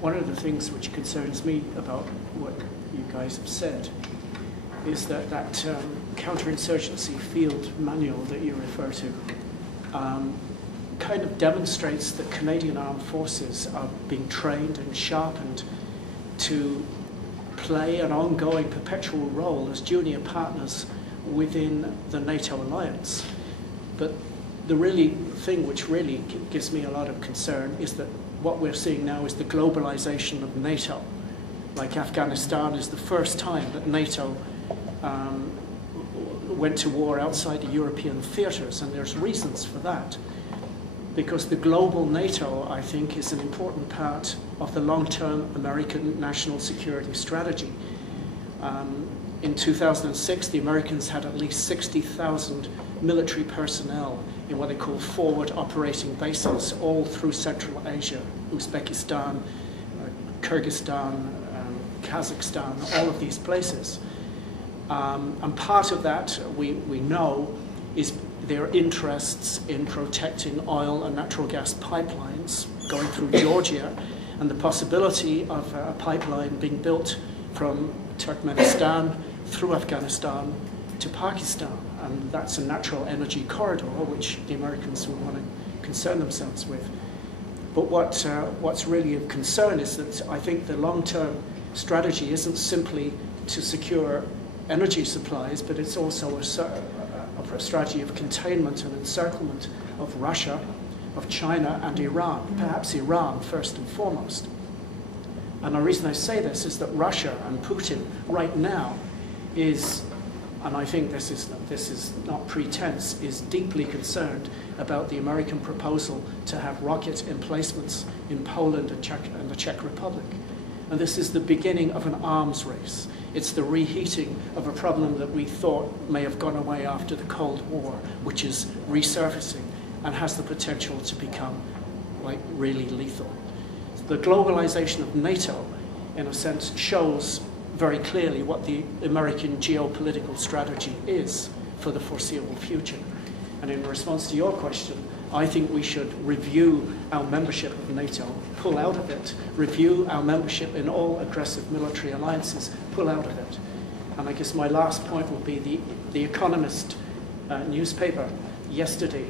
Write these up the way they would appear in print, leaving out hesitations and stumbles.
one of the things which concerns me about what you guys have said is that counterinsurgency field manual that you refer to kind of demonstrates that Canadian armed forces are being trained and sharpened to play an ongoing perpetual role as junior partners within the NATO alliance. But the really thing which really gives me a lot of concern is that what we're seeing now is the globalization of NATO. Like Afghanistan is the first time that NATO went to war outside the European theaters, and there's reasons for that. Because the global NATO, I think, is an important part of the long-term American national security strategy. In 2006, the Americans had at least 60,000 military personnel in what they call forward operating bases all through Central Asia, Uzbekistan, Kyrgyzstan, Kazakhstan, all of these places. And part of that, we know, is their interests in protecting oil and natural gas pipelines going through Georgia, and the possibility of a pipeline being built from Turkmenistan through Afghanistan to Pakistan. And that's a natural energy corridor which the Americans would want to concern themselves with. But what's really of concern is that I think the long-term strategy isn't simply to secure energy supplies, but it's also a strategy of containment and encirclement of Russia, of China and Iran, perhaps Iran first and foremost. And the reason I say this is that Russia and Putin right now is, and I think this is not pretense, is deeply concerned about the American proposal to have rocket emplacements in Poland and the Czech Republic. And this is the beginning of an arms race. It's the reheating of a problem that we thought may have gone away after the Cold War, which is resurfacing and has the potential to become like really lethal. The globalization of NATO, in a sense, shows very clearly what the American geopolitical strategy is for the foreseeable future. And in response to your question, I think we should review our membership of NATO, pull out of it, review our membership in all aggressive military alliances, pull out of it. And I guess my last point will be the Economist newspaper yesterday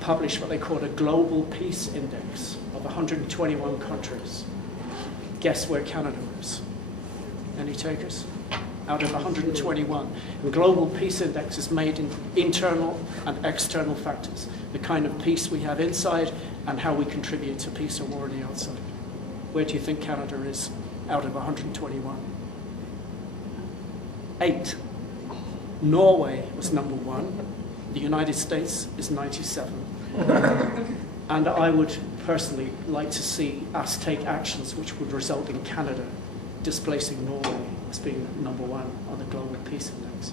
published what they called a global peace index of 121 countries. Guess where Canada is? Any takers? Out of 121. The global peace index is made in internal and external factors, the kind of peace we have inside and how we contribute to peace or war on the outside. Where do you think Canada is out of 121? 8. Norway was number 1. The United States is 97. And I would personally like to see us take actions which would result in Canada displacing Norway as being number 1 on the global peace index.